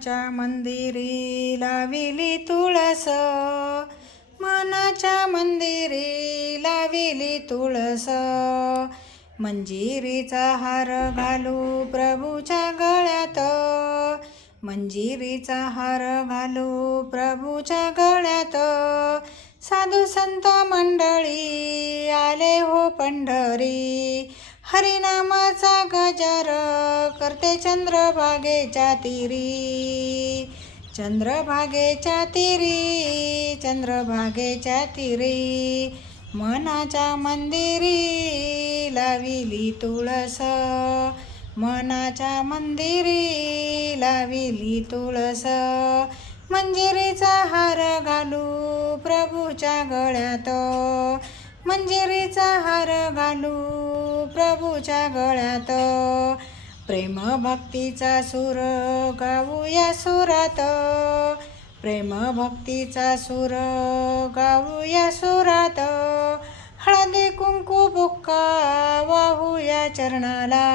मनाच्या मंदिरी लाविली तुळस. मनाच्या मंदिरी लाविली तुळस. मंजिरीचा हार घालू प्रभूच्या गळ्यात. मंजिरीचा हार घालू प्रभूच्या गळ्यात. साधू संत मंडळी आले हो पंढरी. हरिनामाचा गजर करते चंद्रभागेच्या तिरी चंद्रभागेच्या तिरी चंद्रभागेच्या तिरी मनाच्या मंदिरी लाविली तुळस. मनाच्या मंदिरी लाविली तुळस. मंजिरीचा हार घालू प्रभूच्या गळ्यात. मंजिरीचा हार घालू प्रभूच्या गळ्यात. प्रेम भक्तीचा सूर गाऊया सुरात. प्रेम भक्तीचा सूर गाऊया सुरात. हळदी कुंकू बुक्का वाहूया चरणाला.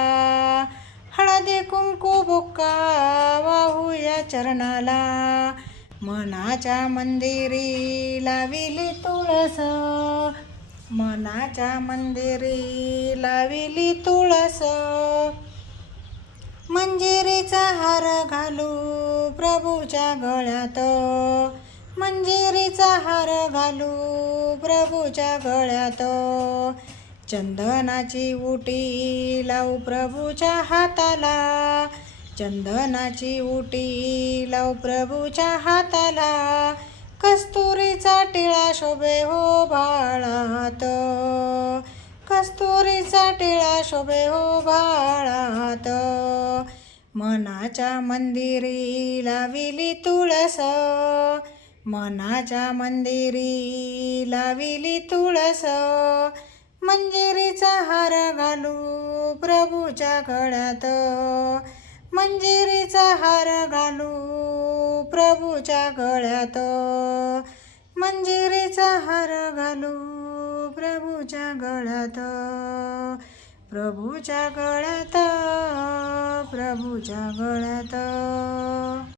हळदी कुंकू बुक्का वाहूया चरणाला. मनाच्या मंदिरी लाविली तुळस. मनाच्या मंदिरी लाविली तुळस. मंजिरीचा हार घालू प्रभूच्या गळ्यात. मंजिरीचा हार घालू प्रभूच्या गळ्यात. चंदनाची उटी लावू प्रभूच्या हाताला. चंदनाची उटी लावू प्रभूच्या हाताला. कस्तुरीचा टिळा शोभे हो बाळात. कस्तुरीचा टिळा शोभे हो बाळात. मनाच्या मंदिरी लाविली तुळस. मनाच्या मंदिरी लाविली तुळस. मंजिरीचा हार घालू प्रभूच्या गळ्यात. मंजिरीचा हार घालू प्रभूच्या गळ्यात. मंजिरीचा हार घालू प्रभूच्या गळ्यात. प्रभूच्या गळ्यात प्रभूच्या गळ्यात.